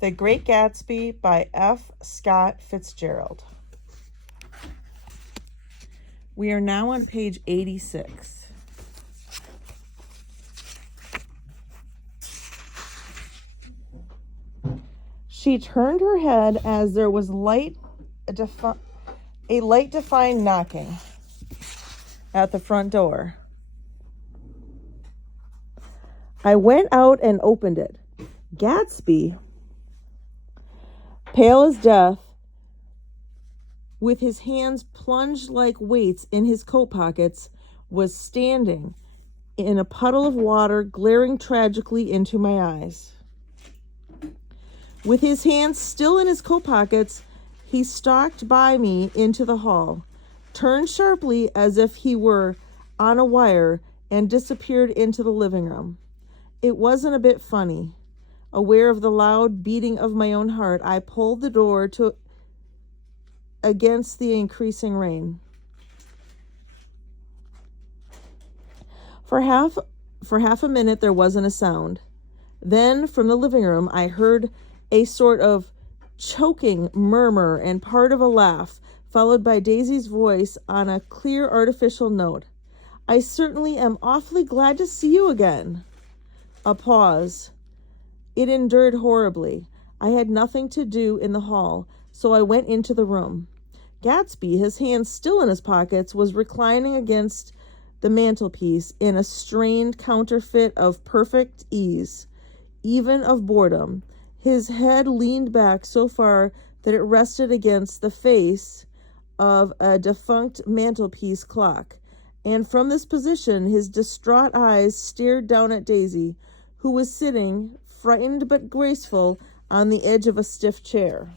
The Great Gatsby by F. Scott Fitzgerald. We are now on page 86. She turned her head as there was a light-defined knocking at the front door. I went out and opened it. Gatsby, pale as death, with his hands plunged like weights in his coat pockets, was standing in a puddle of water, glaring tragically into my eyes. With his hands still in his coat pockets, he stalked by me into the hall, turned sharply as if he were on a wire, and disappeared into the living room. It wasn't a bit funny. Aware of the loud beating of my own heart, I pulled the door against the increasing rain. For half a minute there wasn't a sound. Then from the living room I heard a sort of choking murmur and part of a laugh, followed by Daisy's voice on a clear artificial note. "I certainly am awfully glad to see you again." A pause. It endured horribly. I had nothing to do in the hall, so I went into the room. Gatsby, his hands still in his pockets, was reclining against the mantelpiece in a strained counterfeit of perfect ease, even of boredom. His head leaned back so far that it rested against the face of a defunct mantelpiece clock, and from this position his distraught eyes stared down at Daisy, who was sitting, frightened but graceful, on the edge of a stiff chair.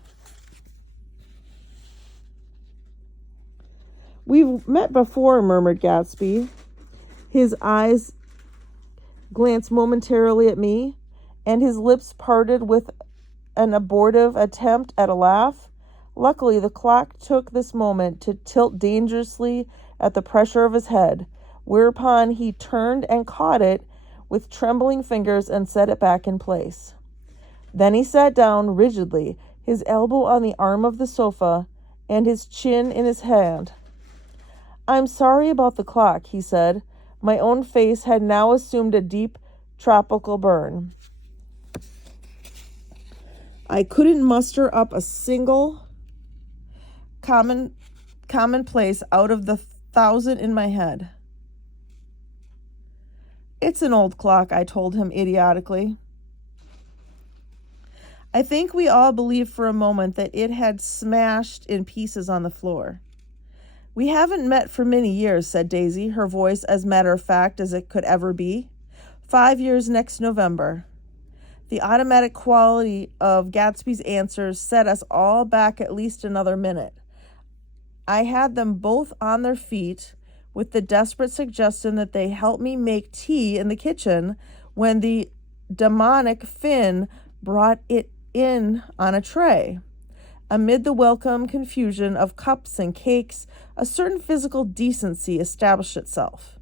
"We've met before," murmured Gatsby. His eyes glanced momentarily at me, and his lips parted with an abortive attempt at a laugh. Luckily, the clock took this moment to tilt dangerously at the pressure of his head, whereupon he turned and caught it with trembling fingers and set it back in place. Then he sat down rigidly, his elbow on the arm of the sofa and his chin in his hand. "I'm sorry about the clock," he said. My own face had now assumed a deep tropical burn. I couldn't muster up a single commonplace out of the 1,000 in my head. "It's an old clock," I told him idiotically. I think we all believed for a moment that it had smashed in pieces on the floor. "We haven't met for many years," said Daisy, her voice as matter-of-fact as it could ever be. 5 years next November." The automatic quality of Gatsby's answers set us all back at least another minute. I had them both on their feet, with the desperate suggestion that they help me make tea in the kitchen, when the demonic Finn brought it in on a tray. Amid the welcome confusion of cups and cakes, a certain physical decency established itself.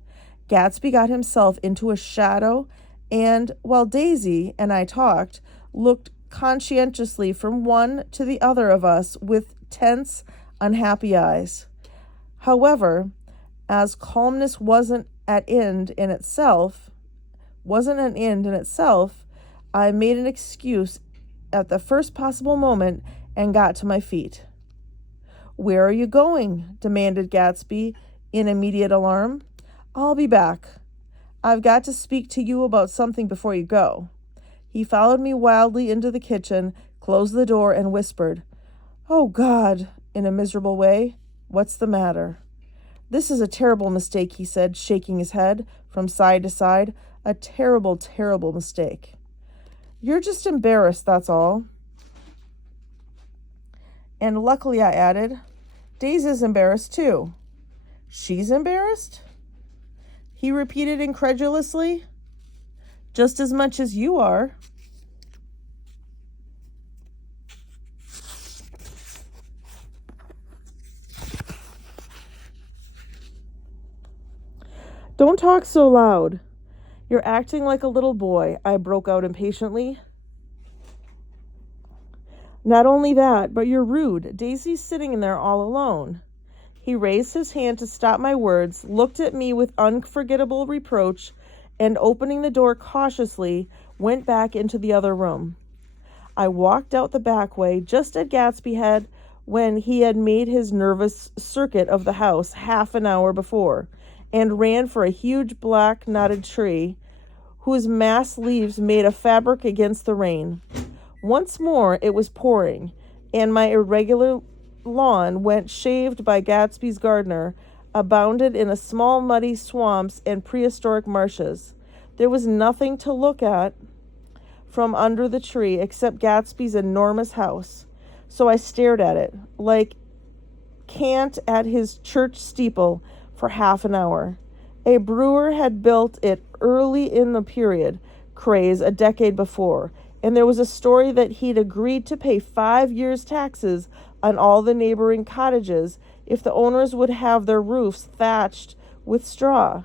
Gatsby got himself into a shadow, and while Daisy and I talked, looked conscientiously from one to the other of us with tense, unhappy eyes. However, as calmness wasn't an end in itself, I made an excuse at the first possible moment and got to my feet. "Where are you going?" demanded Gatsby in immediate alarm. "I'll be back. I've got to speak to you about something before you go." He followed me wildly into the kitchen, closed the door, and whispered, "Oh, God," in a miserable way. "What's the matter?" "This is a terrible mistake," he said, shaking his head from side to side. "A terrible, terrible mistake." "You're just embarrassed, that's all." "And luckily," I added, "Daisy's embarrassed too." "She's embarrassed?" he repeated incredulously. "Just as much as you are." "Don't talk so loud. You're acting like a little boy," I broke out impatiently. Not only that, but you're rude. Daisy's sitting in there all alone. He raised his hand to stop my words, looked at me with unforgettable reproach, and opening the door cautiously, went back into the other room. I walked out the back way just as Gatsby had when he had made his nervous circuit of the house half an hour before, and ran for a huge black knotted tree whose massed leaves made a fabric against the rain. Once more it was pouring, and my irregular lawn, went shaved by Gatsby's gardener, abounded in a small muddy swamps and prehistoric marshes. There was nothing to look at from under the tree except Gatsby's enormous house. So I stared at it, like Cant at his church steeple, for half an hour. A brewer had built it early in the period craze a decade before, and there was a story that he'd agreed to pay 5 years' taxes on all the neighboring cottages if the owners would have their roofs thatched with straw.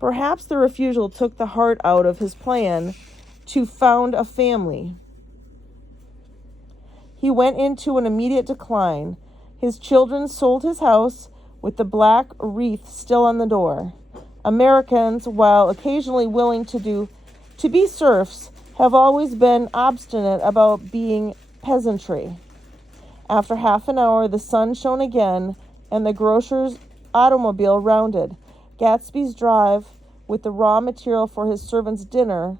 Perhaps the refusal took the heart out of his plan to found a family. He went into an immediate decline. His children sold his house with the black wreath still on the door. Americans, while occasionally willing to be serfs, have always been obstinate about being peasantry. After half an hour, the sun shone again, and the grocer's automobile rounded Gatsby's drive with the raw material for his servant's dinner.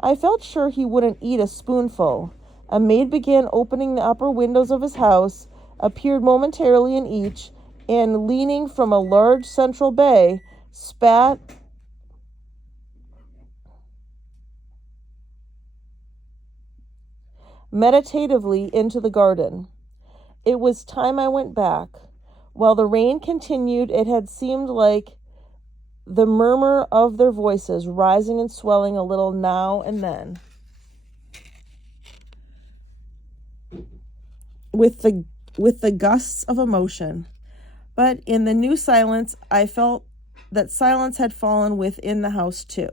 I felt sure he wouldn't eat a spoonful. A maid began opening the upper windows of his house, appeared momentarily in each, and leaning from a large central bay, spat meditatively into the garden. It was time I went back. While the rain continued, it had seemed like the murmur of their voices, rising and swelling a little now and then. With the gusts of emotion. But in the new silence, I felt that silence had fallen within the house too.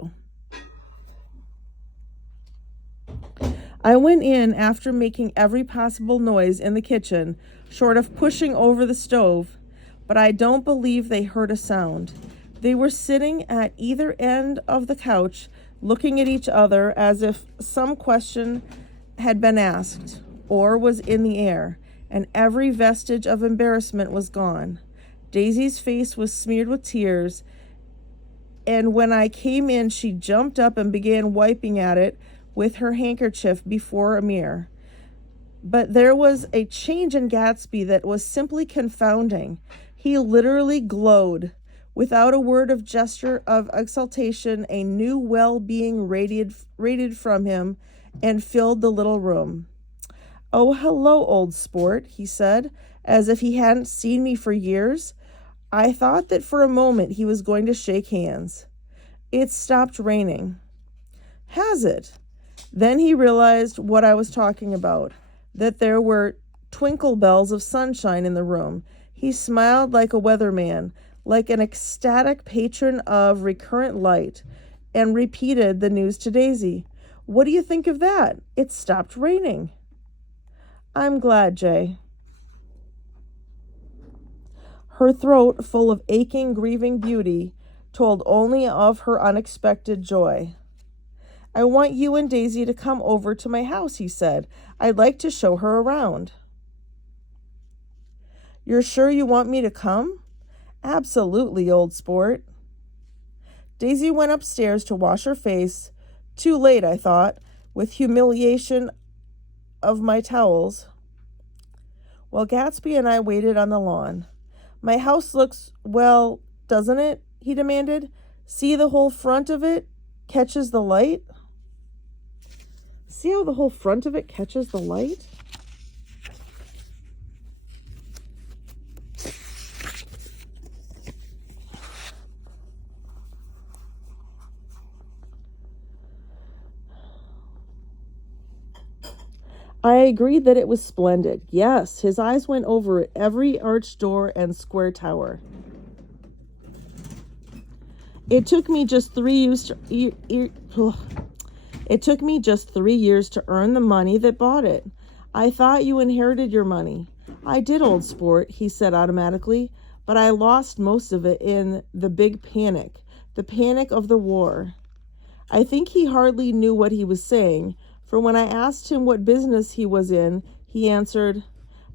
I went in after making every possible noise in the kitchen, short of pushing over the stove, but I don't believe they heard a sound. They were sitting at either end of the couch, looking at each other as if some question had been asked, or was in the air, and every vestige of embarrassment was gone. Daisy's face was smeared with tears, and when I came in, she jumped up and began wiping at it with her handkerchief before a mirror. But there was a change in Gatsby that was simply confounding. He literally glowed. Without a word of gesture of exultation, a new well-being radiated from him and filled the little room. "Oh, hello, old sport," he said, as if he hadn't seen me for years. I thought that for a moment he was going to shake hands. "It's stopped raining." "Has it?" Then he realized what I was talking about, that there were twinkle bells of sunshine in the room. He smiled like a weatherman, like an ecstatic patron of recurrent light, and repeated the news to Daisy. "What do you think of that? It stopped raining." "I'm glad, Jay." Her throat, full of aching, grieving beauty, told only of her unexpected joy. "I want you and Daisy to come over to my house," he said. "I'd like to show her around." "You're sure you want me to come?" "Absolutely, old sport." Daisy went upstairs to wash her face. Too late, I thought, with humiliation of my towels, while Gatsby and I waited on the lawn. "My house looks, well, doesn't it?" he demanded. "See the whole front of it catches the light?" See how the whole front of it catches the light? I agreed that it was splendid. Yes, his eyes went over every arched door and square tower. It took me just 3 years to earn the money that bought it. I thought you inherited your money. I did, old sport, he said automatically, but I lost most of it in the big panic, the panic of the war. I think he hardly knew what he was saying, for when I asked him what business he was in, he answered,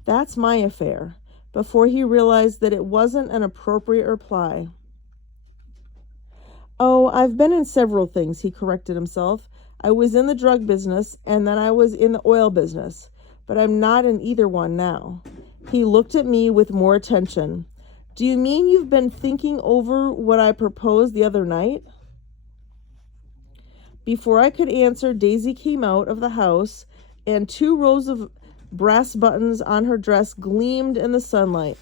"That's my affair," before he realized that it wasn't an appropriate reply. "Oh, I've been in several things," he corrected himself. "I was in the drug business, and then I was in the oil business, but I'm not in either one now." He looked at me with more attention. "Do you mean you've been thinking over what I proposed the other night?" Before I could answer, Daisy came out of the house, and 2 rows of brass buttons on her dress gleamed in the sunlight.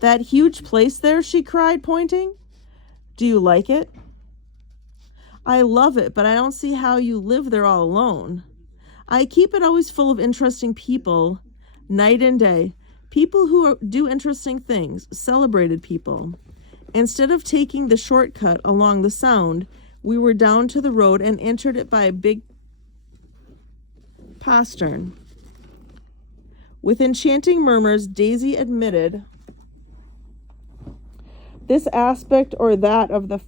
"That huge place there," she cried, pointing. "Do you like it?" "I love it, but I don't see how you live there all alone." "I keep it always full of interesting people, night and day. People who do interesting things, celebrated people." Instead of taking the shortcut along the Sound, we were down to the road and entered it by a big postern. With enchanting murmurs, Daisy admitted this aspect or that of the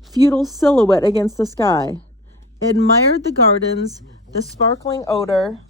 feudal silhouette against the sky, admired the gardens, the sparkling odor